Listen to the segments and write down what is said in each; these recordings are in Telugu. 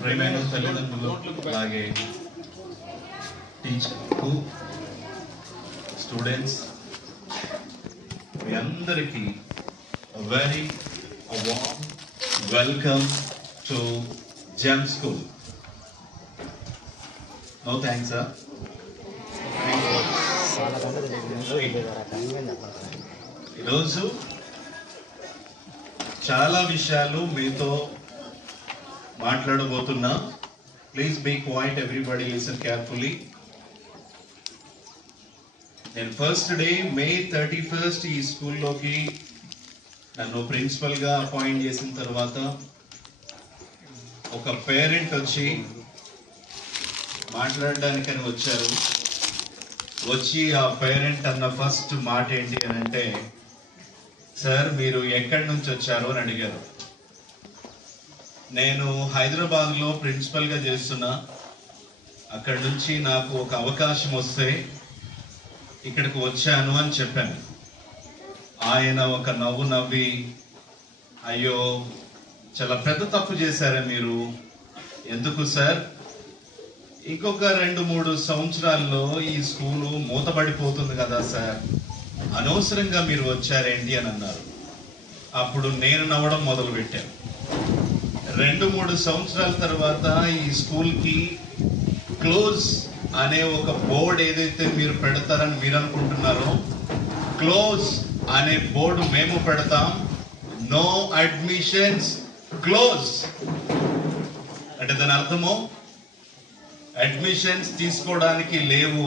ప్రేమైన తల్లిదండ్రులు అలాగే టీచర్కు స్టూడెంట్స్ మీ అందరికీ very warm welcome to Gem School. No thanks sir. ఈరోజు చాలా విషయాలు మీతో మాట్లాడబోతున్నా. Please be quiet, everybody listen carefully. నేను ఫస్ట్ డే May 31 ఈ స్కూల్లోకి నన్ను ప్రిన్సిపల్గా అపాయింట్ చేసిన తర్వాత ఒక పేరెంట్ వచ్చి మాట్లాడడానికని వచ్చారు. వచ్చి ఆ పేరెంట్ అన్న ఫస్ట్ మాట ఏంటి అని అంటే, సార్ మీరు ఎక్కడి నుంచి వచ్చారు అని అడిగారు. నేను హైదరాబాద్లో ప్రిన్సిపల్గా చేస్తున్నా, అక్కడి నుంచి నాకు ఒక అవకాశం వస్తే ఇక్కడికి వచ్చాను అని చెప్పాను. ఆయన ఒక నవ్వు నవ్వి, అయ్యో చాలా పెద్ద తప్పు చేశారా మీరు, ఎందుకు సార్, ఇంకొక 2-3 సంవత్సరాల్లో ఈ స్కూలు మూతపడిపోతుంది కదా సార్, అనవసరంగా మీరు వచ్చారేంటి అని అన్నారు. అప్పుడు నేను నవ్వడం మొదలు పెట్టాను. 2-3 సంవత్సరాల తర్వాత ఈ స్కూల్కి క్లోజ్ అనే ఒక బోర్డు ఏదైతే మీరు పెడతారని మీరు అనుకుంటున్నారో, క్లోజ్ అనే బోర్డు మేము పెడతాం. నో అడ్మిషన్స్, క్లోజ్ అంటే దాని అర్థము అడ్మిషన్స్ తీసుకోవడానికి లేవు.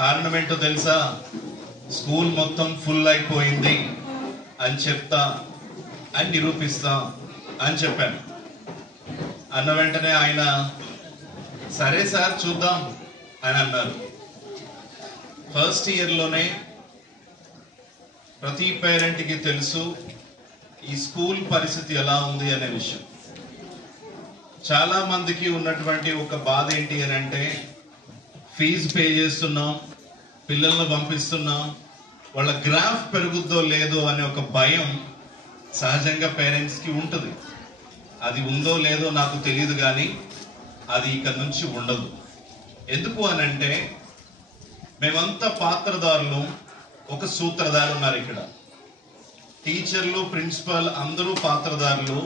కారణం ఏంటో తెలుసా? స్కూల్ మొత్తం ఫుల్ అయిపోయింది అని చెప్తా అని నిరూపిస్తా అని చెప్పాను. అన్న వెంటనే ఆయన సరే సార్ చూద్దాం అని అన్నారు. ఫస్ట్ ఇయర్లోనే ప్రతి పేరెంట్కి తెలుసు ఈ స్కూల్ పరిస్థితి ఎలా ఉంది అనే విషయం. చాలా మందికి ఉన్నటువంటి ఒక బాధ ఏంటి అని అంటే, ఫీజు పే చేస్తున్నాం, పిల్లలను పంపిస్తున్నాం, వాళ్ళ గ్రాఫ్ పెరుగుద్దో లేదో అనే ఒక భయం సహజంగా పేరెంట్స్కి ఉంటుంది. అది ఉందో లేదో నాకు తెలియదు, కానీ అది ఇక్కడ నుంచి ఉండదు. ఎందుకు అని అంటే, మేమంతా పాత్రదారులు, ఒక సూత్రధారు ఉన్నారు ఇక్కడ. టీచర్లు, ప్రిన్సిపల్ అందరూ పాత్రదారులు.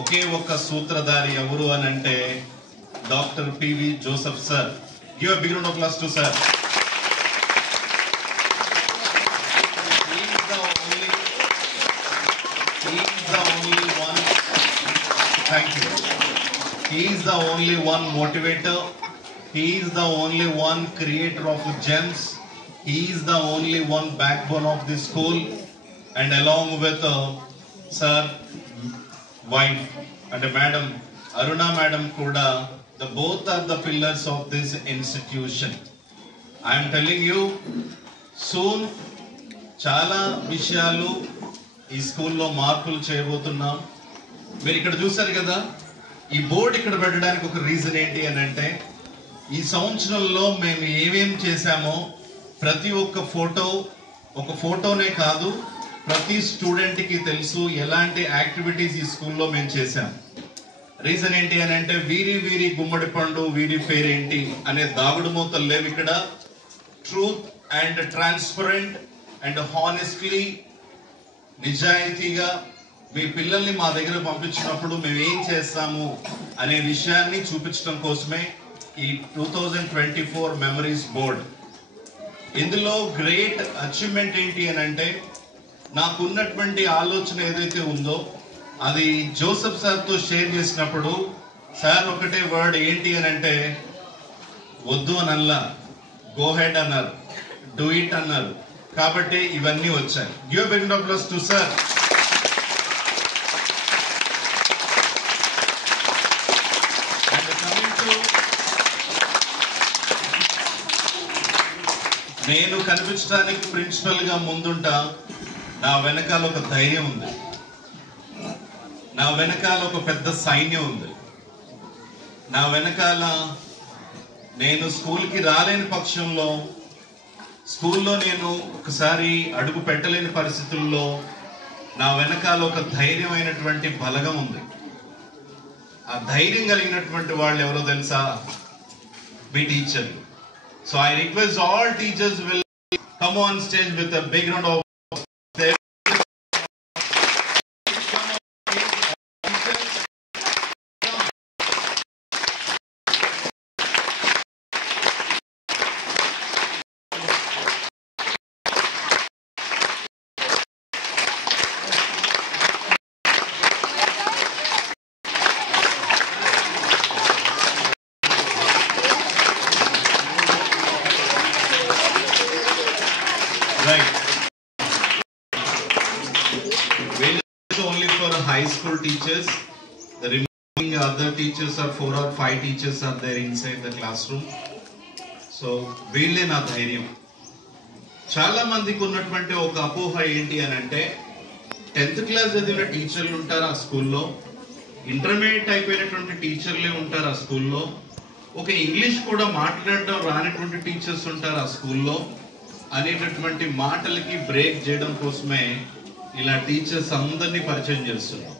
ఒకే ఒక్క సూత్రధారి ఎవరు అని అంటే doctor PV Joseph sir. Give a big round of applause to sir. Thank you. He is the only one motivator. He is the only one creator of gems. He is the only one backbone of the school. And along with sir, wife and madam Aruna madam kuda, the both are the pillars of this institution. I am telling you, soon చాలా విషయాలు ఈ స్కూల్లో మార్పులు చేయబోతున్నాం. మీరు ఇక్కడ చూసారు కదా, ఈ బోర్డు ఇక్కడ పెట్టడానికి ఒక రీజన్ ఏంటి అని అంటే, ఈ సంవత్సరంలో మేము ఏమేం చేశామో ప్రతి ఒక్క ఫోటో, ఒక ఫోటోనే కాదు, ప్రతి స్టూడెంట్కి తెలుసు ఎలాంటి యాక్టివిటీస్ ఈ స్కూల్లో మేము చేశాం. రీజన్ ఏంటి అని అంటే, వీరి వీరి గుమ్మడి పండు వీరి పేరేంటి అనే దాగుడు మూతలు లేవు ఇక్కడ. Truth and transparent and honestly, నిజాయితీగా మీ పిల్లల్ని మా దగ్గర పంపించినప్పుడు మేము ఏం చేస్తాము అనే విషయాన్ని చూపించడం కోసమే ఈ 2024 మెమరీస్ బోర్డ్. ఇందులో గ్రేట్ అచీవ్మెంట్ ఏంటి అని అంటే, నాకున్నటువంటి ఆలోచన ఏదైతే ఉందో అది జోసెఫ్ సార్తో షేర్ చేసినప్పుడు, సార్ ఒకటే వర్డ్ ఏంటి అని అంటే, వద్దు అని అల్లా, గో హెడ్ అన్నారు, డూ ఇట్ అన్నారు. కాబట్టి ఇవన్నీ వచ్చాయి. Give a big round of applause to sir. నేను కనిపించడానికి ప్రిన్సిపల్ గా ముందుంటా, నా వెనకాల ఒక ధైర్యం ఉంది, నా వెనకాల ఒక పెద్ద సైన్యం ఉంది, నా వెనకాల నేను స్కూల్కి రాలేని పక్షంలో, స్కూల్లో నేను ఒకసారి అడుగు పెట్టలేని పరిస్థితుల్లో నా వెనకాల ఒక ధైర్యమైనటువంటి బలగం ఉంది. ఆ ధైర్యం కలిగినటువంటి వాళ్ళు ఎవరో తెలుసా? మీ టీచర్లు. So I request all teachers will come on stage with a big round of only for high school teachers. The remaining other teachers are 4 or 5 teachers are there inside the classroom. So వీళ్ళే నా ధైర్యం. చాలా మందికి ఉన్నటువంటి ఒక అపోహ ఏంటి అని అంటే 10th క్లాస్ చదివిన టీచర్లు ఉంటారు ఆ స్కూల్లో, ఇంటర్మీడియట్ అయిపోయినటువంటి టీచర్లే ఉంటారు ఆ స్కూల్లో, ఒక ఇంగ్లీష్ కూడా మాట్లాడడం రానటువంటి టీచర్స్ ఉంటారు ఆ స్కూల్లో అనేటటువంటి మాటలకి బ్రేక్ చేయడం కోసమే ఇలా టీచర్స్ అందరినీ పరిచయం చేస్తున్నాం.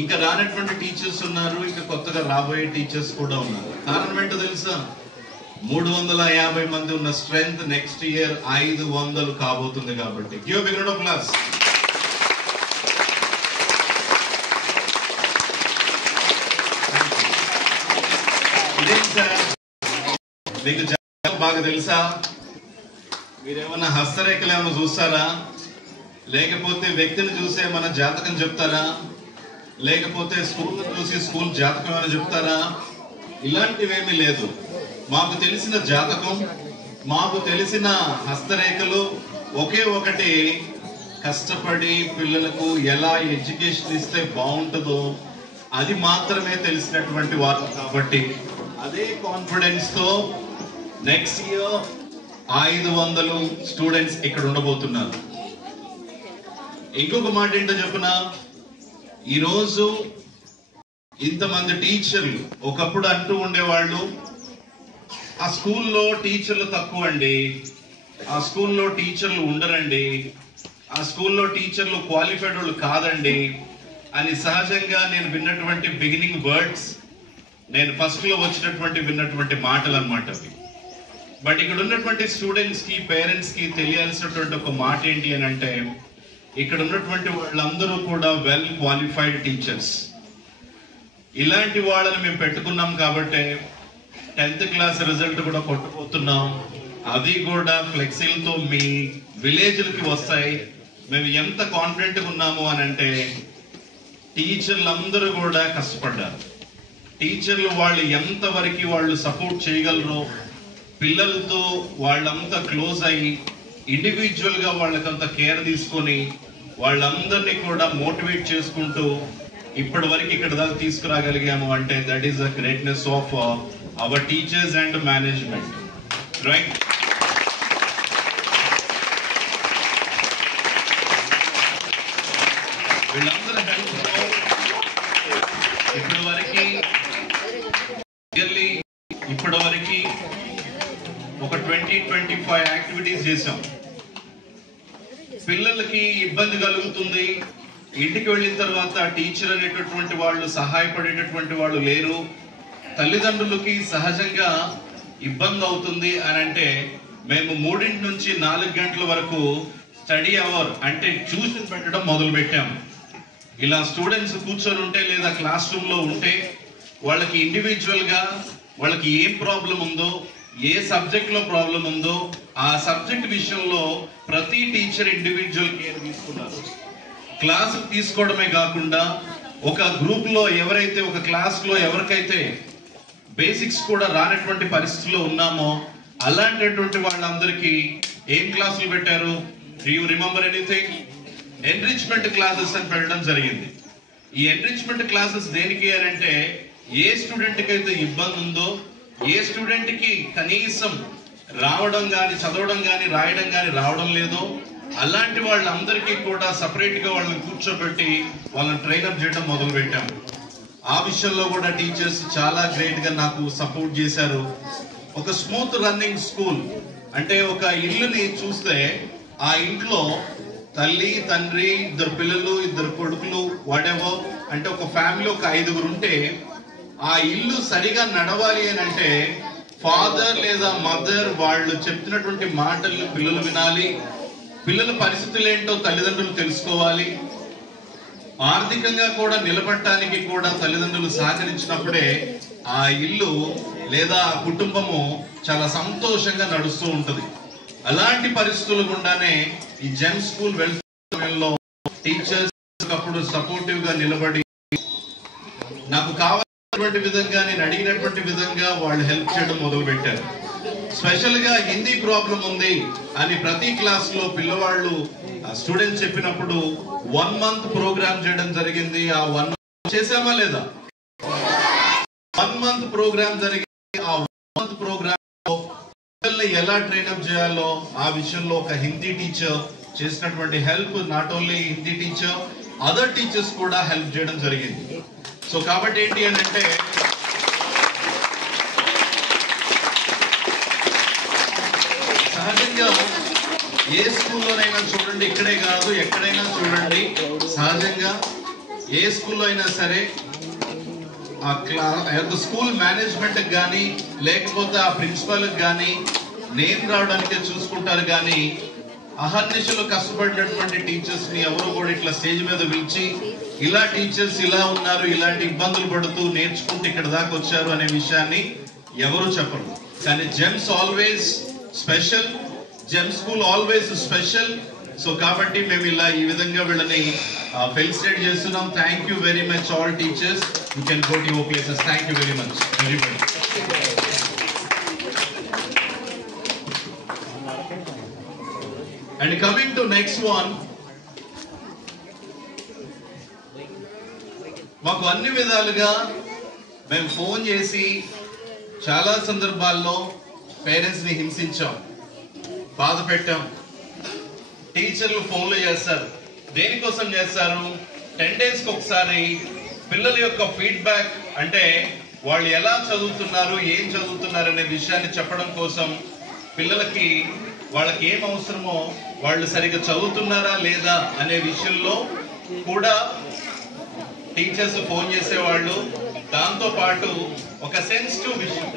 ఇంకా రానటువంటి టీచర్స్ ఉన్నారు, ఇంకా కొత్తగా రాబోయే టీచర్స్ కూడా ఉన్నారు. కారణం ఏంటో తెలుసా? 350 మంది ఉన్న స్ట్రెంగ్త్ నెక్స్ట్ ఇయర్ 500 కాబోతుంది కాబట్టి. Give a big round of applause. ఇదేంటి సార్ మీకు బాగా తెలుసా? మీరేమన్నా హస్తరేఖలు ఏమైనా చూస్తారా? లేకపోతే వ్యక్తిని చూసే మన జాతకం చెప్తారా? లేకపోతే స్కూల్ చూసి స్కూల్ జాతకం ఏమైనా చెప్తారా? ఇలాంటివేమీ లేదు. మాకు తెలిసిన జాతకం, మాకు తెలిసిన హస్తరేఖలు ఒకే ఒకటి, కష్టపడి పిల్లలకు ఎలా ఎడ్యుకేషన్ ఇస్తే బాగుంటుందో అది మాత్రమే తెలిసినటువంటి వారు. కాబట్టి అదే కాన్ఫిడెన్స్ తో నెక్స్ట్ ఇయర్ 500 స్టూడెంట్స్ ఇక్కడ ఉండబోతున్నారు. ఇంకొక మాట ఏంటో చెప్పునా, ఈరోజు ఇంతమంది టీచర్లు ఒకప్పుడు అంటూ ఉండేవాళ్ళు ఆ స్కూల్లో టీచర్లు తక్కువ అండి, ఆ స్కూల్లో టీచర్లు ఉండరండి, ఆ స్కూల్లో టీచర్లు క్వాలిఫైడ్ వాళ్ళు కాదండి అని సహజంగా నేను విన్నటువంటి బిగినింగ్ వర్డ్స్, నేను ఫస్ట్ లో విన్నటువంటి మాటలు అన్నమాట అవి. బట్ ఇక్కడ ఉన్నటువంటి స్టూడెంట్స్ కి, పేరెంట్స్ కి తెలియాల్సినటువంటి ఒక మాట ఏంటి అని అంటే, ఇక్కడ ఉన్నటువంటి వాళ్ళందరూ కూడా వెల్ క్వాలిఫైడ్ టీచర్స్. ఇలాంటి వాళ్ళని మేము పెట్టుకున్నాం కాబట్టి 10th క్లాస్ రిజల్ట్ కూడా కొట్టుకుపోతున్నాం. అది కూడా ఫ్లెక్సీలతో మీ విలేజ్లకి వస్తాయి. మేము ఎంత కాన్ఫిడెంట్ గా ఉన్నాము అని అంటే, టీచర్లు అందరూ కూడా కష్టపడ్డారు. టీచర్లు వాళ్ళు ఎంతవరకు వాళ్ళు సపోర్ట్ చేయగలరో, పిల్లలతో వాళ్ళంతా క్లోజ్ అయ్యి ఇండివిజువల్ గా వాళ్ళకంత కేర్ తీసుకొని వాళ్ళందరినీ కూడా మోటివేట్ చేసుకుంటూ ఇప్పటి వరకు ఇక్కడ దాకా తీసుకురాగలిగాము అంటే that is the greatness of our teachers and management, right? వీళ్ళందరూ హెల్ప్ ఇప్పటి వరకు ఒక 20-25 యాక్టివిటీస్ చేసాం. పిల్లలకి ఇబ్బంది కలుగుతుంది, ఇంటికి వెళ్ళిన తర్వాత టీచర్ అనేటటువంటి వాళ్ళు సహాయపడేటటువంటి వాళ్ళు లేరు, తల్లిదండ్రులకి సహజంగా ఇబ్బంది అవుతుంది అని అంటే మేము 3 నుంచి 4 గంటల వరకు స్టడీ అవర్ అంటే ట్యూషన్ పెట్టడం మొదలు పెట్టాం. ఇలా స్టూడెంట్స్ కూర్చొని ఉంటే లేదా క్లాస్ రూమ్ లో ఉంటే వాళ్ళకి ఇండివిజువల్ గా వాళ్ళకి ఏం ప్రాబ్లం ఉందో, ఏ సబ్జెక్ట్ లో ప్రాబ్లం ఉందో ఆ సబ్జెక్ట్ విషయంలో ప్రతి టీచర్ ఇండివిజువల్ కేర్ తీసుకున్నారు. క్లాసు తీసుకోవడమే కాకుండా ఒక గ్రూప్ లో ఎవరైతే, ఒక క్లాస్ లో ఎవరికైతే బేసిక్స్ కూడా రానటువంటి పరిస్థితుల్లో ఉన్నామో అలాంటి వాళ్ళందరికీ ఏం క్లాసులు పెట్టారు? Do you remember anything? Enrichment classes అని పెట్టడం జరిగింది. ఈ ఎన్రిచ్మెంట్ క్లాసెస్ దేనికి అని అంటే, ఏ స్టూడెంట్ కి అయితే ఇబ్బంది ఉందో, ఏ స్టూడెంట్ కి కనీసం రావడం కానీ, చదవడం కానీ, రాయడం కానీ రావడం లేదో అలాంటి వాళ్ళందరికీ కూడా సపరేట్ గా వాళ్ళని కూర్చోబెట్టి వాళ్ళని ట్రైనప్ చేయడం మొదలు పెట్టాము. ఆ విషయంలో కూడా టీచర్స్ చాలా గ్రేట్ గా నాకు సపోర్ట్ చేశారు. ఒక స్మూత్ రన్నింగ్ స్కూల్ అంటే, ఒక ఇల్లుని చూస్తే ఆ ఇంట్లో తల్లి తండ్రి ఇద్దరు పిల్లలు ఇద్దరు కొడుకులు వాటెవర్ అంటే ఒక ఫ్యామిలీ ఒక 5గురు ఉంటే ఆ ఇల్లు సరిగా నడవాలి అని అంటే ఫాదర్ లేదా మదర్ వాళ్ళు చెప్తున్నటువంటి మాటలను పిల్లలు వినాలి. పిల్లల పరిస్థితులు ఏంటో తల్లిదండ్రులు తెలుసుకోవాలి. ఆర్థికంగా కూడా నిలబడటానికి కూడా తల్లిదండ్రులు సహకరించినప్పుడే ఆ ఇల్లు లేదా ఆ కుటుంబము చాలా సంతోషంగా నడుస్తూ ఉంటది. అలాంటి పరిస్థితులు గుండానే ఈ జెమ్ స్కూల్ వెల్ఫేర్ టీచర్స్ అప్పుడు సపోర్టివ్ గా నిలబడి నాకు కావాల్సినటువంటి విధంగా నేను అడిగినటువంటి విధంగా వాళ్ళు హెల్ప్ చేయడం మొదలు పెట్టారు. స్పెషల్ గా హిందీ ప్రాబ్లం ఉంది అని ప్రతి క్లాస్ లో పిల్లవాళ్ళు స్టూడెంట్స్ చెప్పినప్పుడు 1 month ప్రోగ్రామ్ చేయడం జరిగింది. ఆ 1 month చేసామా లేదా? 1 month ప్రోగ్రామ్ జరిగింది. ఆ 1 month ప్రోగ్రామ్ లో పిల్లల్ని ఎలా ట్రైన్అప్ చేయాలో ఆ విషయంలో ఒక హిందీ టీచర్ చేసినటువంటి help, not only Hindi teacher other teachers కూడా హెల్ప్ చేయడం జరిగింది. సో కాబట్టి ఏంటి అని అంటే సహజంగా ఏ స్కూల్లోనైనా చూడండి, ఇక్కడే కాదు ఎక్కడైనా చూడండి, సహజంగా ఏ స్కూల్లో అయినా సరే ఆ స్కూల్ మేనేజ్మెంట్ కానీ లేకపోతే ఆ ప్రిన్సిపల్ కానీ నేమ్ రావడానికే చూసుకుంటారు. కానీ అహర్నిశలు కష్టపడినటువంటి టీచర్స్ ని ఎవరు కూడా ఇట్లా స్టేజ్ మీద పిలిచి ఇలా టీచర్స్ ఇలా ఉన్నారు, ఇలాంటి ఇబ్బందులు పడుతూ నేర్చుకుంటూ ఇక్కడ దాకా వచ్చారు అనే విషయాన్ని ఎవరు చెప్పరు. కానీ gems always special, gem school always special. So కాబట్టి మేము ఇలా ఈ విధంగా వీళ్ళని ఫెలిసిటేట్ చేస్తున్నాం. Thank you very much all teachers. You can go to your places. Thank you very much everybody. And coming to next one, మాకు అన్ని విధాలుగా మేము ఫోన్ చేసి చాలా సందర్భాల్లో పేరెంట్స్ ని హింసించాం, బాధ పెట్టాం. టీచర్లు ఫోన్లు చేస్తారు. దేనికోసం చేస్తారు? 10 days ఒకసారి పిల్లల యొక్క ఫీడ్బ్యాక్, అంటే వాళ్ళు ఎలా చదువుతున్నారు, ఏం చదువుతున్నారు అనే విషయాన్ని చెప్పడం కోసం, పిల్లలకి వాళ్ళకి ఏం అవసరమో వాళ్ళు సరిగ్గా చదువుతున్నారా లేదా అనే విషయంలో కూడా టీచర్స్ ఫోన్ చేసేవాళ్ళు. దాంతో పాటు ఒక సెన్సిటివ్ విషయం,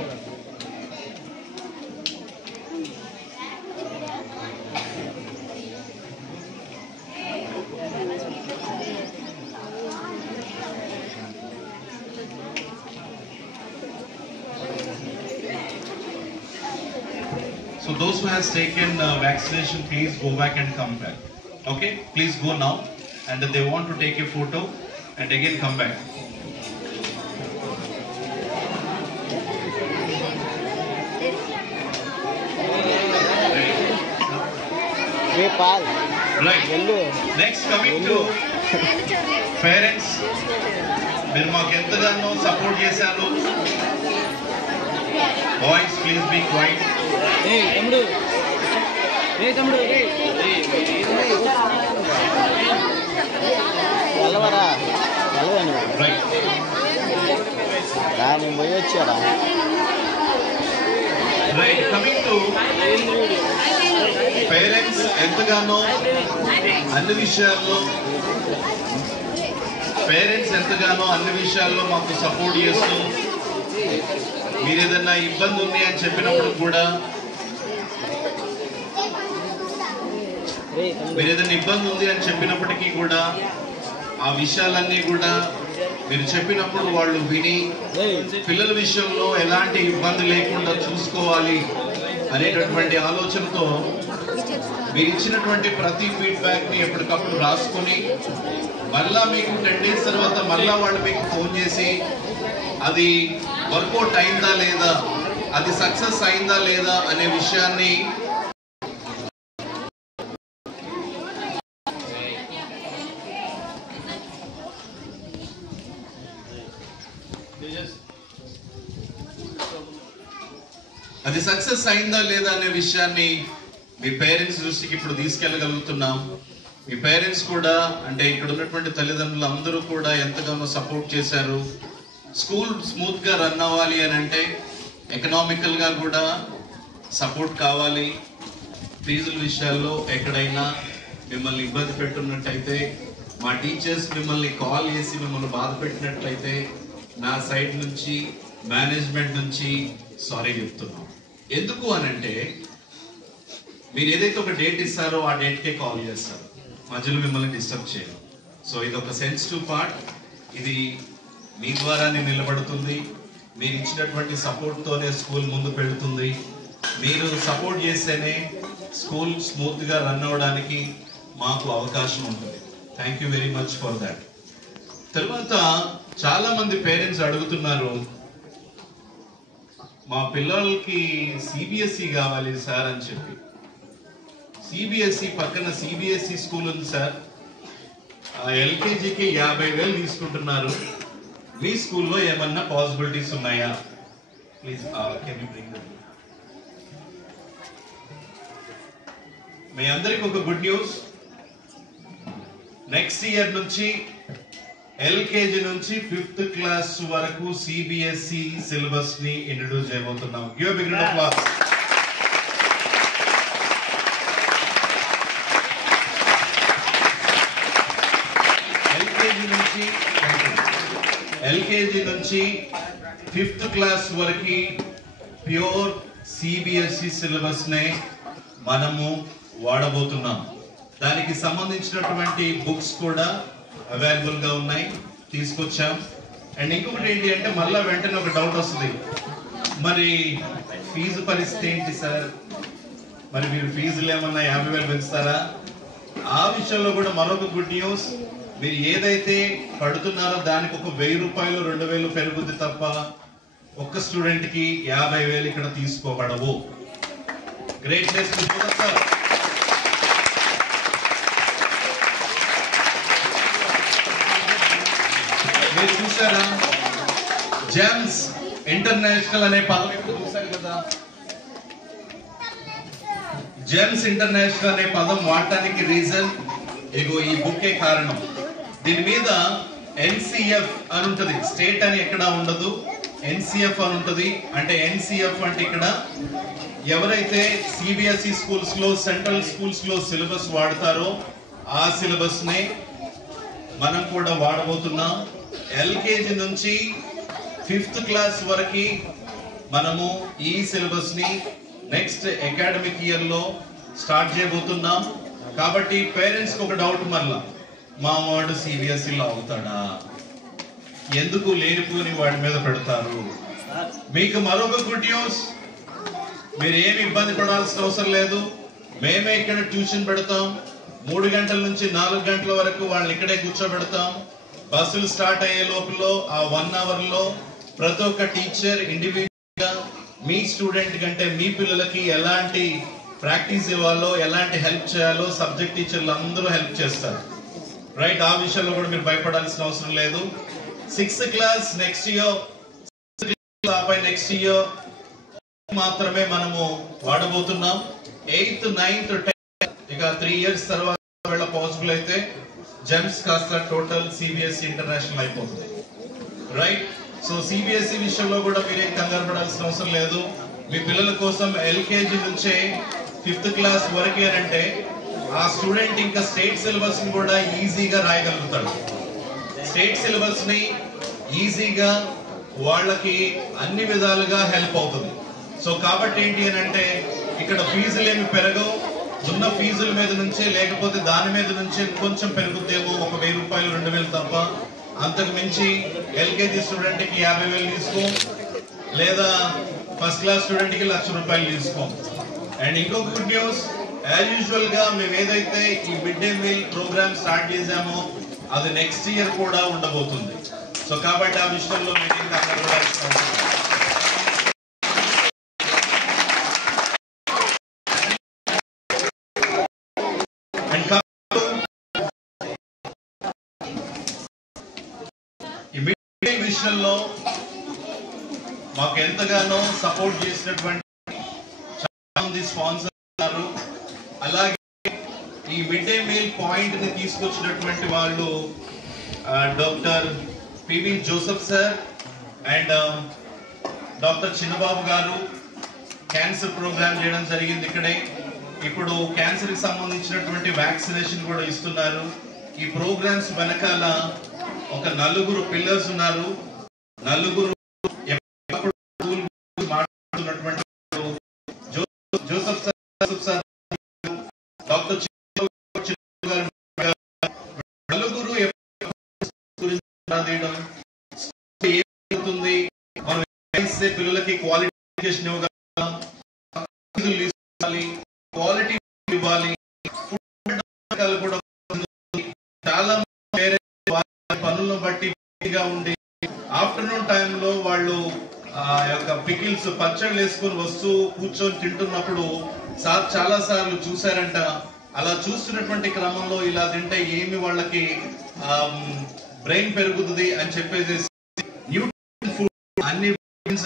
so those who has taken vaccination, please go back and come back. Okay, please go now, and they want to take a photo and again come back. Right. Next, coming to parents, మీరు మాకు ఎంతగానో సపోర్ట్ చేశారు. Boys, please be quiet. Right. Right. Coming to parents, ఎంతగానో అన్ని విషయాల్లో మాకు సపోర్ట్ చేస్తూ, మీరు ఏదన్నా ఇబ్బంది ఉంది అని చెప్పినప్పుడు కూడా, మీరు ఏదైనా ఇబ్బంది ఉంది అని చెప్పినప్పటికీ కూడా ఆ విషయాలన్నీ కూడా మీరు చెప్పినప్పుడు వాళ్ళు విని పిల్లల విషయంలో ఎలాంటి ఇబ్బంది లేకుండా చూసుకోవాలి అనేటటువంటి ఆలోచనతో మీరు ఇచ్చినటువంటి ప్రతి ఫీడ్బ్యాక్ ని ఎప్పటికప్పుడు రాసుకొని మళ్ళా మీకు 10 days తర్వాత మళ్ళా వాళ్ళు మీకు ఫోన్ చేసి అది వర్కౌట్ అయిందా లేదా, అది సక్సెస్ అయిందా లేదా అనే విషయాన్ని మీ పేరెంట్స్ దృష్టికి ఇప్పుడు తీసుకెళ్ళగలుగుతున్నాం. మీ పేరెంట్స్ కూడా, అంటే ఇక్కడ ఉన్నటువంటి తల్లిదండ్రులు అందరూ కూడా ఎంతగానో సపోర్ట్ చేశారు. స్కూల్ స్మూత్ గా రన్ అవ్వాలి అని అంటే ఎకనామికల్ గా కూడా సపోర్ట్ కావాలి. ఫీజుల విషయాల్లో ఎక్కడైనా మిమ్మల్ని ఇబ్బంది పెట్టున్నట్టయితే, మా టీచర్స్ మిమ్మల్ని కాల్ చేసి మిమ్మల్ని బాధ పెట్టినట్లయితే నా సైడ్ నుంచి మేనేజ్మెంట్ నుంచి సారీ చెప్తున్నాం. ఎందుకు అనంటే మీరు ఏదైతే ఒక డేట్ ఇస్తారో ఆ డేట్కే కాల్ చేస్తారు, మధ్యలో మిమ్మల్ని డిస్టర్బ్ చేయరు. సో ఇది ఒక సెన్సిటివ్ పార్ట్, ఇది మీ ద్వారానే నిలబడుతుంది. మీరు ఇచ్చినటువంటి సపోర్ట్తోనే స్కూల్ ముందుకు వెళుతుంది. మీరు సపోర్ట్ చేస్తేనే స్కూల్ స్మూత్గా రన్ అవ్వడానికి మాకు అవకాశం ఉంటుంది. Thank you very much for that. తర్వాత చాలా మంది పేరెంట్స్ అడుగుతున్నారు, మా పిల్లలకి సిబిఎస్ఈ కావాలి సార్ అని చెప్పి. సిబిఎస్ఈ పక్కన సిబిఎస్ఈ స్కూల్ ఉంది సార్, ఎల్కేజీకి 50,000 తీసుకుంటున్నారు. మీ స్కూల్లో ఏమన్నా పాసిబిలిటీస్ ఉన్నాయా? Please can you bring that. మీ అందరికి ఒక గుడ్ న్యూస్, నెక్స్ట్ ఇయర్ నుంచి ఎల్కేజీ నుంచి 5th క్లాస్ వరకు సిబిఎస్ఈ సిలబస్ ని ఇంట్రడ్యూస్ చేయబోతున్నాం. Give a big round of applause. LKG నుంచి 5th క్లాస్ వరకు ప్యూర్ సిబిఎస్ఈ సిలబస్ నే మనము వాడబోతున్నాం. దానికి సంబంధించినటువంటి బుక్స్ కూడా అవైలబుల్ గా ఉన్నాయి, తీసుకొచ్చాం. అండ్ ఇంకొకటి ఏంటి అంటే మళ్ళా వెంటనే ఒక డౌట్ వస్తుంది, మరి ఫీజు పరిస్థితి ఏంటి సార్, మరి మీరు ఫీజులు ఏమన్నా 50,000 పెంచుతారా? ఆ విషయంలో కూడా మరొక గుడ్ న్యూస్, మీరు ఏదైతే పడుతున్నారో దానికి ఒక 1,000 రూపాయలు 2,000 పెరుగుద్ది తప్ప ఒక్క స్టూడెంట్ కి 50,000 ఇక్కడ తీసుకోబడవు. Great news sir. మీరు చూసారా, జెమ్స్ ఇంటర్నేషనల్ అనే పదం ఎప్పుడు చూసారు కదా. జెమ్స్ ఇంటర్నేషనల్ అనే పదం వాడటానికి రీజన్ ఇగో ఈ బుక్కే కారణం. దీని మీద ఎన్సిఎఫ్ అని ఉంటది, స్టేట్ అని ఎక్కడా ఉండదు, ఎన్సిఎఫ్ అని ఉంటది. అంటే ఎన్సిఎఫ్ అంటే ఇక్కడ ఎవరైతే సిబిఎస్ఈ స్కూల్స్ లో సెంట్రల్ స్కూల్స్ లో సిలబస్ వాడతారో ఆ సిలబస్ నే మనం కూడా వాడబోతున్నాం. ఎల్కేజీ నుంచి 5th క్లాస్ వరకు మనము ఈ సిలబస్ ని నెక్స్ట్ అకాడమిక్ ఇయర్ లో స్టార్ట్ చేయబోతున్నాం. కాబట్టి పేరెంట్స్ కి ఒక డౌట్, మళ్ళా మా వాడు సిబిఎస్ఈలో అవుతాడా, ఎందుకు లేనిపోని వాడి మీద పెడతారు? మీకు మరొక గుడ్ న్యూస్, మీరు ఏమి ఇబ్బంది పడాల్సిన అవసరం లేదు. మేమే ఇక్కడ ట్యూషన్ పెడతాం. 3 గంటల నుంచి 4 గంటల వరకు వాళ్ళని ఇక్కడే కూర్చోబెడతాం. బస్సులు స్టార్ట్ అయ్యే లోపల ఆ 1 అవర్ లో ప్రతి ఒక్క టీచర్ ఇండివిజువల్ గా మీ స్టూడెంట్ కంటే మీ పిల్లలకి ఎలాంటి ప్రాక్టీస్ ఇవ్వాలో, ఎలాంటి హెల్ప్ చేయాలో సబ్జెక్ట్ టీచర్లు అందరూ హెల్ప్ చేస్తారు. రైట్, ఆ విషయంలో కూడా మీరు భయపడాల్సిన అవసరం లేదు. 6th class next year, next year మాత్రమే మనము వాడబోతున్నాం. 8th 9th 10th ఇక 3 years తర్వాత పాసిబుల్ అయితే జెమ్స్ కాస్త టోటల్ సిబిఎస్ఈ ఇంటర్నేషనల్ అయిపోతుంది. రైట్, సో సిబిఎస్ఈ విషయంలో కూడా మీరేం కంగారు పడాల్సిన అవసరం లేదు. మీ పిల్లల కోసం ఎల్కేజీ నుంచే 5th క్లాస్ వరకే అంటే ఆ స్టూడెంట్ ఇంకా స్టేట్ సిలబస్ ని కూడా ఈజీగా రాయగలుగుతాడు. స్టేట్ సిలబస్ ని ఈజీగా వాళ్ళకి అన్ని విధాలుగా హెల్ప్ అవుతుంది. సో కాబట్టి ఏంటి అని అంటే ఇక్కడ ఫీజులు ఏమి పెరగవు, ఉన్న ఫీజుల మీద నుంచే, లేకపోతే దాని మీద నుంచే కొంచెం పెరుగుద్దేమో, ఒక 1,000 రూపాయలు 2,000 తప్ప. అంతకు మించి ఎల్కేజీ స్టూడెంట్ కి 50,000 తీసుకో, లేదా ఫస్ట్ క్లాస్ స్టూడెంట్ కి 1,00,000 రూపాయలు తీసుకో. అండ్ ఇంకొక గుడ్ న్యూస్, యాజ్ యూజువల్ గా మేము ఏదైతే ఈ mid day meal programme start చేసామో అది నెక్స్ట్ ఇయర్ కూడా ఉండబోతుంది. సో కాబట్టి ఆ విషయంలో మీటింగ్ విషయంలో మాకు ఎంతగానో సపోర్ట్ చేసినటువంటి చాలా మంది స్పాన్సర్ ఉన్నారు. అలాగే ఈ మిడ్ డే మీల్ పాయింట్ ని తీసుకొచ్చినటువంటి వాళ్ళు doctor PV Joseph sir and doctor Chinnababu గారు క్యాన్సర్ ప్రోగ్రామ్ చేయడం జరిగింది ఇక్కడే. ఇప్పుడు క్యాన్సర్ కి సంబంధించినటువంటి వ్యాక్సినేషన్ కూడా ఇస్తున్నారు. ఈ ప్రోగ్రామ్స్ వెనకాల ఒక నలుగురు పిల్లర్స్ ఉన్నారు. నలుగురు మాట్లాడుతున్నటువంటి జోసెఫ్ సార్, డాక్టర్ నలుగురు ఏమవుతుంది, మనం పిల్లలకి క్వాలిటీ ఎడ్యుకేషన్ ఇవ్వగలం, క్వాలిటీ ఇవ్వాలి. కూడా చాలా పనులను బట్టి ఉండి ఆఫ్టర్నూన్ టైంలో వాళ్ళు యొక్క పికిల్స్ పచ్చళ్ళు వేసుకొని వస్తూ కూర్చొని తింటున్నప్పుడు సార్ చాలా సార్లు చూసారంట. అలా చూస్తున్నటువంటి క్రమంలో ఇలా తింటే ఏమి వాళ్ళకి బ్రెయిన్ పెరుగుతుంది అని చెప్పేసి న్యూట్రిషన్ ఫుడ్ అన్ని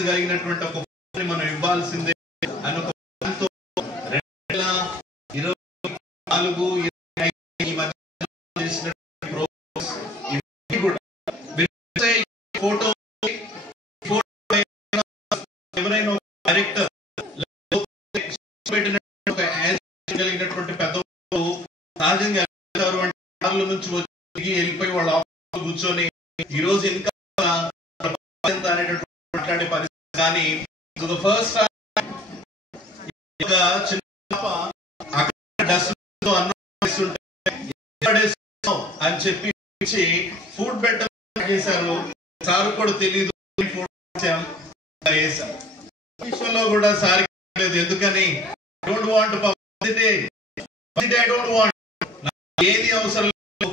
కలిగినటువంటి ఒక ఫుడ్ మనం ఇవ్వాల్సిందే అని ఒక 2024 ఫోటో ఎవరైనా డైరెక్టర్ కలిగినటువంటి పెద్ద సహజంగా నుంచి వచ్చి వెళ్ళిపోయి వాళ్ళ ఆఫీస్ కూర్చొని ఈ రోజు ఇంకా మాట్లాడే పరిస్థితి. కానీ ఫస్ట్ అని చెప్పి ఫుడ్ బెటర్ చేశారు. సార్ కూడా తెలియదు విషయంలో కూడా సార్ లేదు. ఎందుకని don't want publicity, I don't want, ఏది అవసరం లేదు.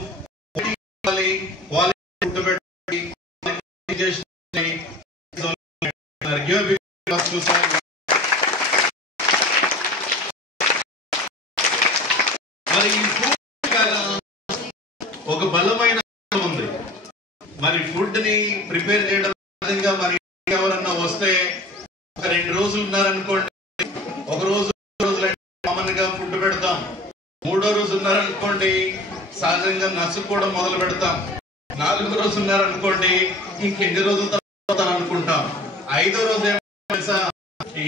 మరి ఈ ఫుడ్ ఒక బలమైన ఉంది. మరి ఫుడ్ ని ప్రిపేర్ చేయడం మరి ఎవరన్నా వస్తే ఒక 2 రోజులు ఉన్నారనుకోండి, ఒక రోజు కామన్ గా ఫుడ్ పెడతాం. 3వ రోజు ఉన్నారనుకోండి సహజంగా నసుక్కోవడం మొదలు పెడతాం. 4వ రోజు ఉన్నారనుకోండి ఇంకెన్ని రోజుల తర్వాత అనుకుంటాం. 5వ రోజు ఏమో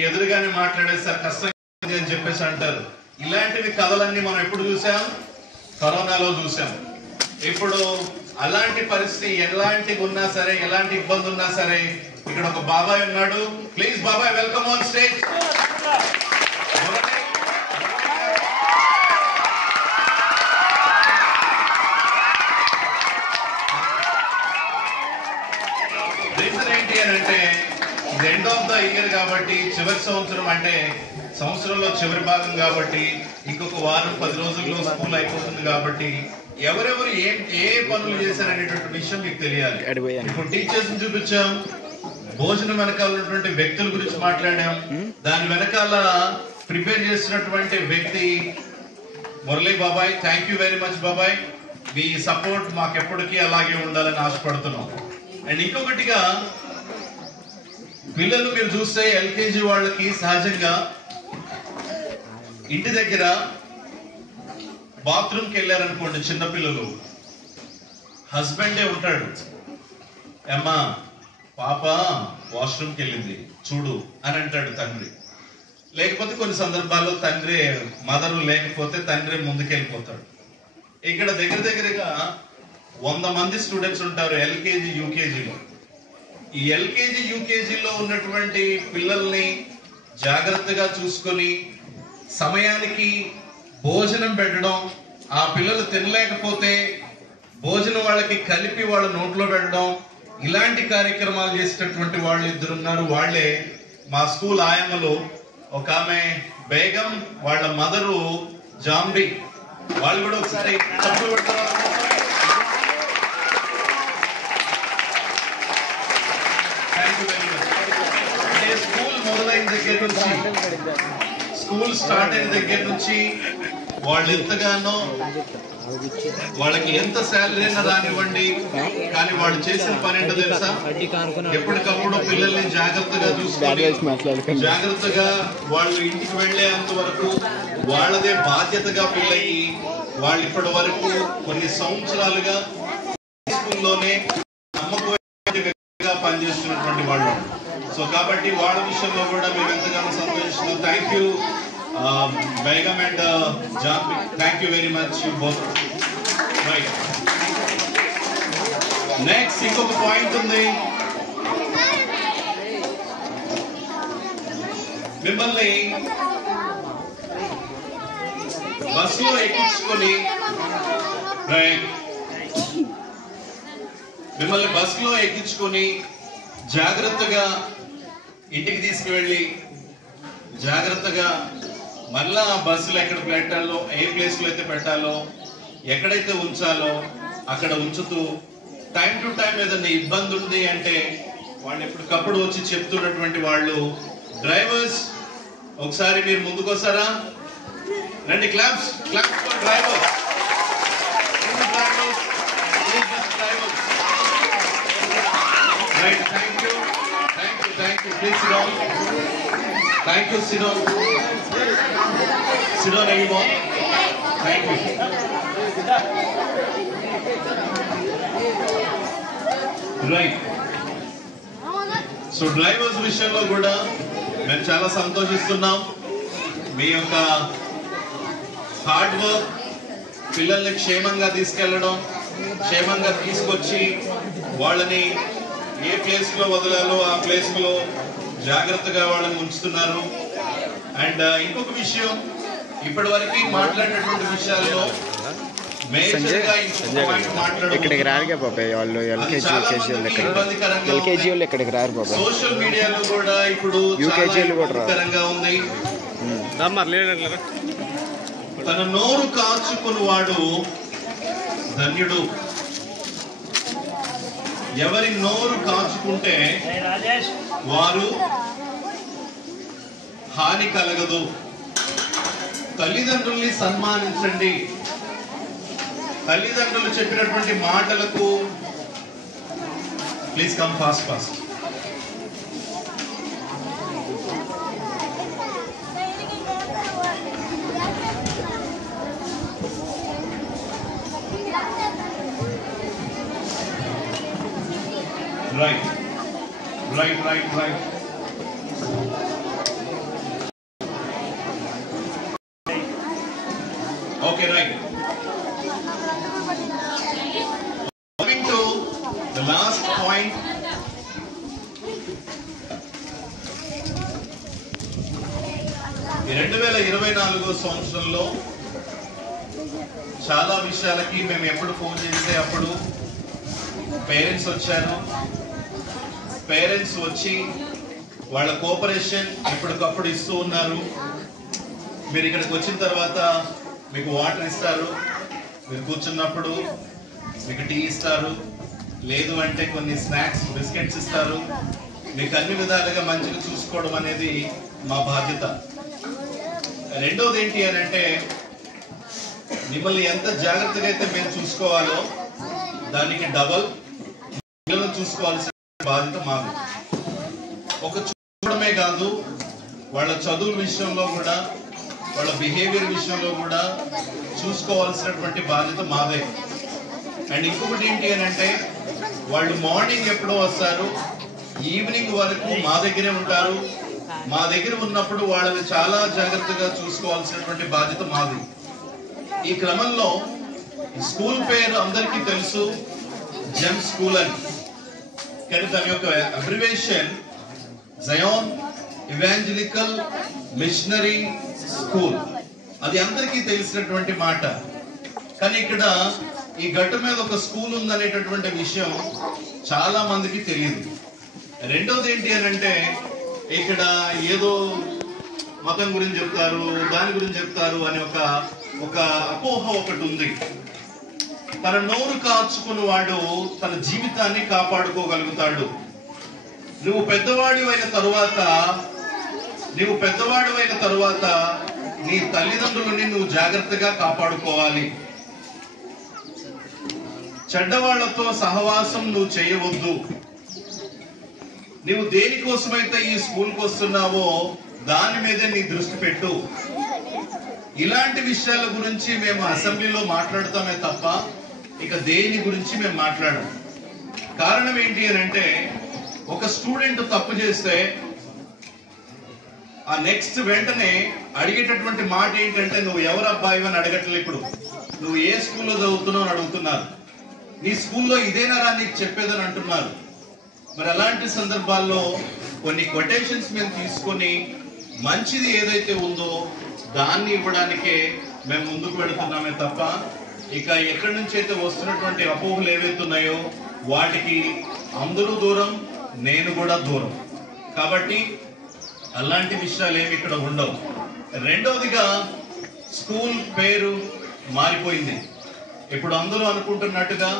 ఎదురుగానే మాట్లాడేసారు కష్టం అని చెప్పేసి అంటారు. ఇలాంటివి కథలన్నీ మనం ఎప్పుడు చూసాం? కరోనాలో చూసాం. ఇప్పుడు అలాంటి పరిస్థితి ఎలాంటి ఉన్నా సరే, ఎలాంటి ఇబ్బంది ఉన్నా సరే, ఇక్కడ ఒక బాబాయ్ ఉన్నాడు. ప్లీజ్ బాబాయ్, వెల్కమ్ ఆన్ స్టేజ్. రీజన్ ఏంటి అని అంటే ఎండ్ ఆఫ్ ద ఇయర్ కాబట్టి, చివరి సంవత్సరం అంటే సంవత్సరంలో చివరి భాగం కాబట్టి, ఇంకొక వారం 10 రోజుల్లో స్కూల్ అయిపోతుంది కాబట్టి ఎవరెవరు ఏ పనులు చేశారనేటువంటి విషయం మీకు తెలియాలి. ఇప్పుడు టీచర్స్ చూపించాం, భోజనం వెనకాల ఉన్నటువంటి వ్యక్తుల గురించి మాట్లాడాం. దాని వెనకాల ప్రిపేర్ చేసినటువంటి వ్యక్తి మురళీ బాబాయ్. థ్యాంక్ యూ వెరీ మచ్ బాబాయ్. మీ సపోర్ట్ మాకెప్పటికీ అలాగే ఉండాలని ఆశపడుతున్నాం. అండ్ ఇంకొకటిగా పిల్లలు మీరు చూస్తే ఎల్కేజీ వాళ్ళకి సహజంగా ఇంటి దగ్గర బాత్రూమ్కి వెళ్ళారనుకోండి, చిన్నపిల్లలు హస్బెండే ఉంటాడు. అమ్మా పాప వాష్రూమ్కి వెళ్ళింది చూడు అని అంటాడు తండ్రి. లేకపోతే కొన్ని సందర్భాల్లో తండ్రి, మదరు లేకపోతే తండ్రి ముందుకెళ్ళిపోతాడు. ఇక్కడ దగ్గరగా 100 మంది స్టూడెంట్స్ ఉంటారు ఎల్కేజీ యూకేజీలో. ఈ ఎల్కేజీ యూకేజీలో ఉన్నటువంటి పిల్లల్ని జాగ్రత్తగా చూసుకొని సమయానికి భోజనం పెట్టడం, ఆ పిల్లలు తినలేకపోతే భోజనం వాళ్ళకి కలిపి వాళ్ళ నోట్లో పెట్టడం, ఇలాంటి కార్యక్రమాలు చేసేటటువంటి వాళ్ళు 2 ఉన్నారు. వాళ్ళే మా స్కూల్ ఆయమ్మలు. ఒక ఆమె బేగం, వాళ్ళ మదరు జాంబి. వాళ్ళు కూడా ఒకసారి చప్పట్లు పెడతారు. స్కూల్ మొదలైన దగ్గర నుంచి, స్కూల్ స్టార్ట్ అయిన దగ్గర నుంచి వాళ్ళు ఎంతగానో, వాళ్ళకి ఎంత శాలరీ అయినా రానివ్వండి, కానీ వాళ్ళు చేసిన పని ఏంటో తెలుసా? ఎప్పటికప్పుడు పిల్లల్ని జాగ్రత్తగా చూసుకోవాలి. జాగ్రత్తగా వాళ్ళు ఇంటికి వెళ్లేంత వరకు వాళ్ళదే బాధ్యతగా ఫీల్ అయ్యి వాళ్ళు ఇప్పటి వరకు కొన్ని సంవత్సరాలుగా స్కూల్లోనే నమ్మకమైన వ్యక్తిగా పనిచేస్తున్నటువంటి వాళ్ళు. సో కాబట్టి వాళ్ళ విషయంలో కూడా మేము ఎంతగానో సంతోషిస్తున్నాం. Thank you Begum and John, thank you very much, you both. Right. Next, ఇంకొక పాయింట్ ఉంది. మిమ్మల్ని బస్సులో ఎక్కించుకొని జాగ్రత్తగా ఇంటికి తీసుకువెళ్ళి జాగ్రత్తగా మళ్ళా బస్సులు ఎక్కడ పెట్టాలో, ఏ ప్లేస్లో అయితే పెట్టాలో, ఎక్కడైతే ఉంచాలో అక్కడ ఉంచుతూ టైం టు టైం ఏదైనా ఇబ్బంది ఉంది అంటే వాళ్ళు ఎప్పటికప్పుడు వచ్చి చెప్తున్నటువంటి వాళ్ళు డ్రైవర్స్. ఒకసారి మీరు ముందుకు వస్తారా? రండి, claps for drivers. Right, thank you. Please sit down. Thank you, sit down. Sit down, everyone. Thank you. Right. So drivers విషయంలో కూడా మేము చాలా సంతోషిస్తున్నాం. మీ యొక్క హార్డ్ వర్క్ పిల్లల్ని క్షేమంగా తీసుకెళ్లడం, క్షేమంగా తీసుకొచ్చి వాళ్ళని ఏ ప్లేస్ లో వదలాలో ఆ ప్లేస్ లో జాగ్రత్తగా వాళ్ళని ఉంచుతున్నారు. అండ్ ఇంకొక విషయం, ఇప్పటి వరకు మాట్లాడినటువంటి విషయాల్లో ఇక్కడికి రారుగా బాబాయ్ వాళ్ళు ఎల్కేజీ వాళ్ళు ఇక్కడికి రారు బాబాయ్. సోషల్ మీడియాలో కూడా ఇప్పుడు యూకేజీ కూడా ఉంది. తన నోరు కాచుకుని వాడు ధన్యుడు. ఎవరి నోరు కాచుకుంటే వారు హాని కలగదు. తల్లిదండ్రుల్ని సన్మానించండి. తల్లిదండ్రులు చెప్పినటువంటి మాటలకు please come fast. Right. Okay, right. Coming to the last point. 2024 సంవత్సరంలో చాలా విషయాలకి మేము ఎప్పుడు ఫోన్ చేస్తే అప్పుడు పేరెంట్స్ వచ్చారు. పేరెంట్స్ వచ్చి వాళ్ళ కోఆపరేషన్ ఎప్పటికప్పుడు ఇస్తూ ఉన్నారు. మీరు ఇక్కడికి వచ్చిన తర్వాత మీకు వాటర్ ఇస్తారు, మీరు కూర్చున్నప్పుడు మీకు టీ ఇస్తారు, లేదు అంటే కొన్ని స్నాక్స్ బిస్కెట్స్ ఇస్తారు. మీకు అన్ని విధాలుగా మంచిగా చూసుకోవడం అనేది మా బాధ్యత. రెండోది ఏంటి అని అంటే, మిమ్మల్ని ఎంత జాగ్రత్తగా అయితే మేము చూసుకోవాలో దానికి డబల్ పిల్లలను చూసుకోవాల్సిన బాధ్యత మాది. ఒక చూడడమే కాదు, వాళ్ళ చదువు విషయంలో కూడా, వాళ్ళ బిహేవియర్ విషయంలో కూడా చూసుకోవాల్సినటువంటి బాధ్యత మాదే. అండ్ ఇంకొకటి ఏంటి అని అంటే, వాళ్ళు మార్నింగ్ ఎప్పుడో వస్తారు, ఈవినింగ్ వరకు మా దగ్గరే ఉంటారు. మా దగ్గర ఉన్నప్పుడు వాళ్ళని చాలా జాగ్రత్తగా చూసుకోవాల్సినటువంటి బాధ్యత మాది. ఈ క్రమంలో స్కూల్ పేరు అందరికీ తెలుసు, జెమ్ స్కూల్ అని. కానీ దాని యొక్క abbreviation Zion evangelical missionary school. అది అందరికీ తెలిసినటువంటి మాట. కానీ ఇక్కడ ఈ గట్టు మీద ఒక స్కూల్ ఉందనేటటువంటి విషయం చాలా మందికి తెలియదు. రెండోది ఏంటి అని అంటే, ఇక్కడ ఏదో మతం గురించి చెప్తారు, దాని గురించి చెప్తారు అని ఒక అపోహ ఒకటి ఉంది. తన నోరు కాచుకుని వాడు తన జీవితాన్ని కాపాడుకోగలుగుతాడు. నువ్వు పెద్దవాడు అయిన తరువాత నీ తల్లిదండ్రులని నువ్వు జాగ్రత్తగా కాపాడుకోవాలి. చెడ్డవాళ్లతో సహవాసం నువ్వు చేయవద్దు. నువ్వు దేనికోసమైతే ఈ స్కూల్కి వస్తున్నావో దాని మీదే నీ దృష్టి పెట్టు. ఇలాంటి విషయాల గురించి మేము అసెంబ్లీలో మాట్లాడతామే తప్ప ఇక దేని గురించి మేము మాట్లాడం. కారణం ఏంటి అని అంటే, ఒక స్టూడెంట్ తప్పు చేస్తే ఆ నెక్స్ట్ వెంటనే అడిగేటటువంటి మాట ఏంటంటే, నువ్వు ఎవరు అబ్బాయి అని అడగట్లేదు, ఇప్పుడు నువ్వు ఏ స్కూల్లో చదువుతున్నావు అని అడుగుతున్నారు. నీ స్కూల్లో ఇదేనా నీకు చెప్పేదని అంటున్నారు. మరి అలాంటి సందర్భాల్లో కొన్ని కొటేషన్స్ మేము తీసుకొని మంచిది ఏదైతే ఉందో దాన్ని ఇవ్వడానికే మేము ముందుకు వెళుతున్నామే తప్ప ఇక ఎక్కడి నుంచి అయితే వస్తున్నటువంటి అపోహలు ఏవైతే ఉన్నాయో వాటికి అందరూ దూరం, నేను కూడా దూరం. కాబట్టి అలాంటి విషయాలు ఏమి ఇక్కడ ఉండవు. రెండవదిగా స్కూల్ పేరు మారిపోయింది. ఇప్పుడు అందరూ అనుకుంటున్నట్టుగా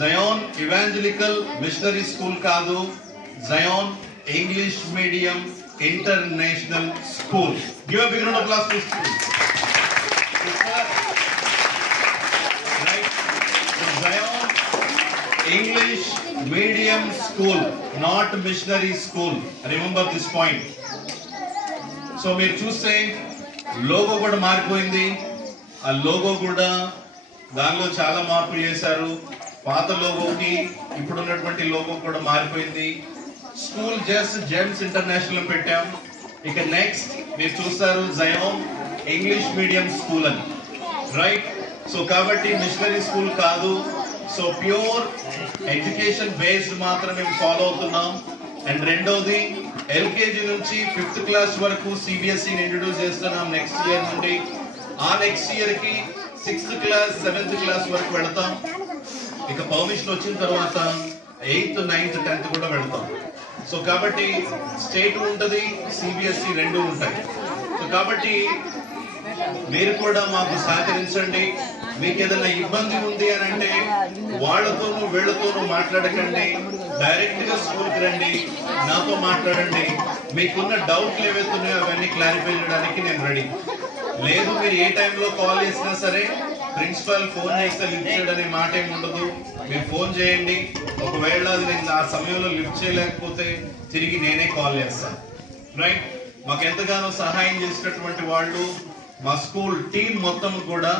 జయాన్ ఇవాంజలికల్ మిషనరీ స్కూల్ కాదు, Zion English medium international school. Give a big round of applause to school. Zion English Medium School, not missionary school. Remember this point. So మీరు చూస్తే లోగో కూడా మారిపోయింది. ఆ లోగో కూడా దానిలో చాలా మార్పులు చేశారు. పాత లోగోకి ఇప్పుడు ఉన్నటువంటి లోగో కూడా మారిపోయింది. స్కూల్ జస్ట్ జెమ్స్ ఇంటర్నేషనల్ పెట్టాం. ఇక నెక్స్ట్ మీరు చూస్తారు జయాన్ ఇంగ్లీష్ మీడియం స్కూల్ అని, రైట్? సో కాబట్టి మిషనరీ స్కూల్ కాదు. సో ప్యూర్ ఎడ్యుకేషన్ బేస్డ్ మాత్రమే ఫాలో అవుతున్నాం. అండ్ రెండోది ఎల్కేజీ నుంచి 5th క్లాస్ వరకు సిబిఎస్ఈని ఇంట్రడ్యూస్ చేస్తున్నాం నెక్స్ట్ ఇయర్ నుండి. ఆ నెక్స్ట్ ఇయర్ కి 6th క్లాస్ 7th క్లాస్ వరకు వెళతాం. ఇక పర్మిషన్ వచ్చిన తర్వాత 8th 9th 10th కూడా వెళతాం. సో కాబట్టి స్టేట్ ఉంటది, సిబిఎస్ఈ రెండు ఉంటాయి. సో కాబట్టి మీరు కూడా మాకు సహకరించండి. మీకు ఏదైనా ఇబ్బంది ఉంది అని అంటే వాళ్ళతోనూ వీళ్ళతోనూ మాట్లాడకండి, డైరెక్ట్ గా స్కూల్కి రండి, నాతో మాట్లాడండి. మీకున్న డౌట్లు ఏవైతే ఉన్నాయో అవన్నీ క్లారిఫై చేయడానికి నేను రెడీ. లేదు మీరు ఏ టైంలో కాల్ చేసినా సరే ప్రిన్సిపల్ ఫోన్ చేస్తే లిఫ్ట్ చేయడనే మాట ఏమి ఉండదు. మీరు ఫోన్ చేయండి. ఒకవేళ అది నేను ఆ సమయంలో లిఫ్ట్ చేయలేకపోతే తిరిగి నేనే కాల్ చేస్తాను, రైట్? మాకు ఎంతగానో సహాయం చేసినటువంటి వాళ్ళు మా స్కూల్ టీం మొత్తం కూడా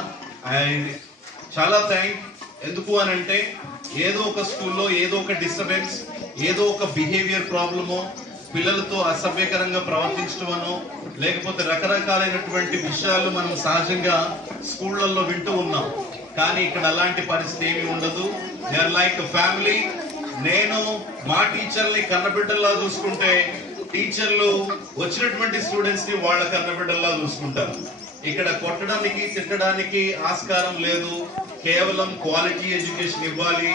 చాలా థ్యాంక్. ఎందుకు అని అంటే ఏదో ఒక స్కూల్లో ఏదో ఒక డిస్టర్బెన్స్, ఏదో ఒక బిహేవియర్ ప్రాబ్లమో, పిల్లలతో అసభ్యకరంగా ప్రవర్తించడమనో, లేకపోతే రకరకాలైనటువంటి విషయాలు మనం సహజంగా స్కూళ్ళల్లో వింటూ ఉన్నాం. కానీ ఇక్కడ అలాంటి పరిస్థితి ఏమి ఉండదు. They are like family. నేను మా టీచర్ని కన్నబిడ్డల్లా చూసుకుంటే టీచర్లు వచ్చినటువంటి స్టూడెంట్స్ ని వాళ్ళ కన్నబిడ్డల్లా చూసుకుంటారు. ఇక్కడ కొట్టడానికి తిట్టడానికి ఆస్కారం లేదు. కేవలం క్వాలిటీ ఎడ్యుకేషన్ ఇవ్వాలి.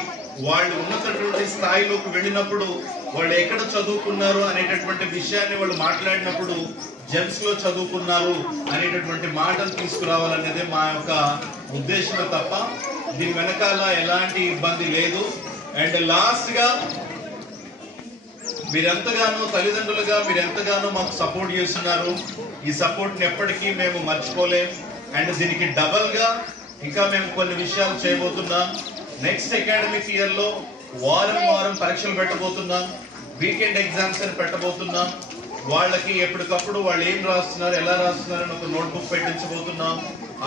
వాళ్ళు ఉన్నటువంటి స్థాయిలోకి వెళ్ళినప్పుడు వాళ్ళు ఎక్కడ చదువుకున్నారు అనేటటువంటి విషయాన్ని వాళ్ళు మాట్లాడినప్పుడు జెమ్స్ లో చదువుకున్నారు అనేటటువంటి మాటలు తీసుకురావాలనేదే మా యొక్క ఉద్దేశమే తప్ప దీని వెనకాల ఎలాంటి ఇబ్బంది లేదు. అండ్ లాస్ట్ గా మీరెంతగానో తల్లిదండ్రులుగా మీరెంతగానో మాకు సపోర్ట్ చేస్తున్నారు. ఈ సపోర్ట్ ని ఎప్పటికీ మేము మర్చిపోలేం. అండ్ దీనికి డబల్ గా ఇంకా మేము కొన్ని విషయాలు చేయబోతున్నాం. నెక్స్ట్ అకాడమిక్ ఇయర్ లో వారం వారం పరీక్షలు పెట్టబోతున్నాం. వీకెండ్ ఎగ్జామ్స్ అని పెట్టబోతున్నాం. వాళ్ళకి ఎప్పటికప్పుడు వాళ్ళు ఏం రాస్తున్నారు, ఎలా రాస్తున్నారు అని ఒక నోట్బుక్ పెట్టించబోతున్నాం.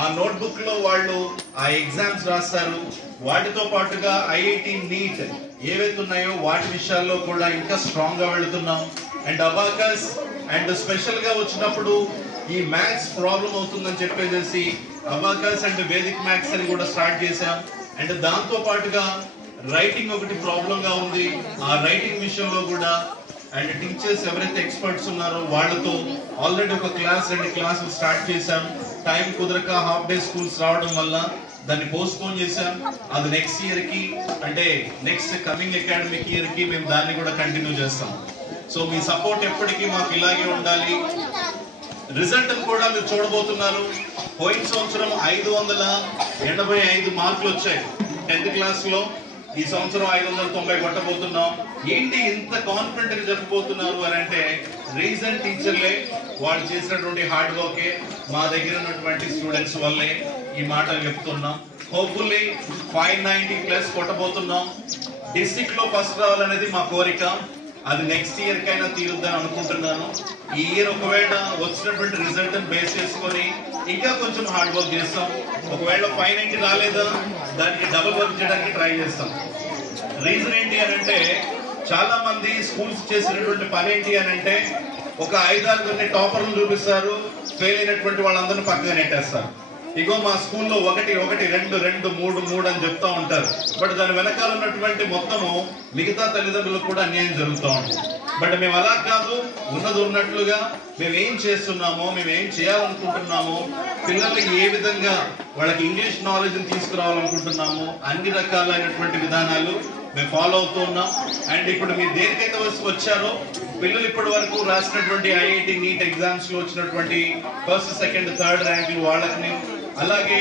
ఆ నోట్బుక్ లో వాళ్ళు ఆ ఎగ్జామ్స్ రాస్తారు. వాటితో పాటుగా ఐఐటి నీట్ ఏవైతే ఉన్నాయో వాటి విషయాల్లో కూడా ఇంకా స్ట్రాంగ్ గా వెళుతున్నాం. అండ్ అబాకస్ అండ్ స్పెషల్ గా వచ్చినప్పుడు ఈ మ్యాథ్స్ ప్రాబ్లం అవుతుందని చెప్పేసి అబాకస్ అండ్ వేదిక్ మ్యాథ్స్ అని కూడా స్టార్ట్ చేశాం. అండ్ దాంతో పాటుగా రైటింగ్ ఒకటి ప్రాబ్లం గా ఉంది. ఆ రైటింగ్ విషయంలో కూడా అండ్ టీచర్స్ ఎవరైతే ఎక్స్పర్ట్స్ ఉన్నారో వాళ్ళతో ఆల్రెడీ ఒక క్లాస్ 2 క్లాసులు స్టార్ట్ చేశాం. టైం కుదరక హాఫ్ డే స్కూల్స్ రావడం వల్ల దాన్ని పోస్ట్ పోన్ చేశాం. అది నెక్స్ట్ ఇయర్ కి అంటే నెక్స్ట్ కమింగ్ అకాడమిక్ ఇయర్ కి మేము దాన్ని కూడా కంటిన్యూ చేస్తాం. సో మీ సపోర్ట్ ఎప్పటికీ మాకు ఇలాగే ఉండాలి. రిజల్ట్ కూడా మీరు చూడబోతున్నారు. పోయిన సంవత్సరం 585 మార్కులు వచ్చాయి 10th క్లాస్ లో. ఈ సంవత్సరం 590 కొట్టబోతున్నాం. ఏంటి ఇంత కాన్ఫిడెంట్ గా చెప్పబోతున్నారు అని అంటే రీజన్ టీచర్లే, వాళ్ళు చేసినటువంటి హార్డ్ వర్కే, మా దగ్గర ఉన్నటువంటి స్టూడెంట్స్ వల్లే ఈ మాటలు చెప్తున్నాం. హోప్ఫుల్లీ 590+ కొట్టబోతున్నాం. డిస్ట్రిక్ట్ లో ఫస్ట్ రావాలనేది మా కోరిక. అది నెక్స్ట్ ఇయర్ కైనా తీరుద్దని అనుకుంటున్నాను. ఈ ఇయర్ ఒకవేళ వచ్చినటువంటి రిజల్ట్ బేస్ చేసుకొని ఇంకా కొంచెం హార్డ్ వర్క్ చేస్తాం. ఒకవేళ 590 రాలేదా దానికి డబుల్ వర్క్ చేయడానికి ట్రై చేస్తాం. రీజన్ ఏంటి అని అంటే చాలా మంది స్కూల్స్ చేసినటువంటి పని ఏంటి అని అంటే ఒక 5-6 టాపర్లు చూపిస్తారు, ఫెయిల్ అయినటువంటి వాళ్ళందరినీ పక్కగా నెట్టేస్తారు. ఇగో మా స్కూల్లో 1 1 2 2 3 3 అని చెప్తా ఉంటారు. బట్ దాని వెనకాల ఉన్నటువంటి మొత్తము మిగతా తల్లిదండ్రులకు కూడా అన్యాయం జరుగుతూ ఉంటుంది. బట్ మేము అలా కాదు, ఉన్నది ఉన్నట్లుగా మేము ఏం చేస్తున్నామో, మేము ఏం చేయాలనుకుంటున్నామో, పిల్లలకి ఏ విధంగా వాళ్ళకి ఇంగ్లీష్ నాలెడ్జ్ని తీసుకురావాలనుకుంటున్నామో అన్ని రకాలైనటువంటి విధానాలు మేము ఫాలో అవుతూ ఉన్నాం. అండ్ ఇప్పుడు మీరు దేనికైతే వచ్చారో పిల్లలు ఇప్పటి వరకు రాసినటువంటి ఐఐటి నీట్ ఎగ్జామ్స్ లో వచ్చినటువంటి 1st 2nd 3rd ర్యాంకులు వాళ్ళని, అలాగే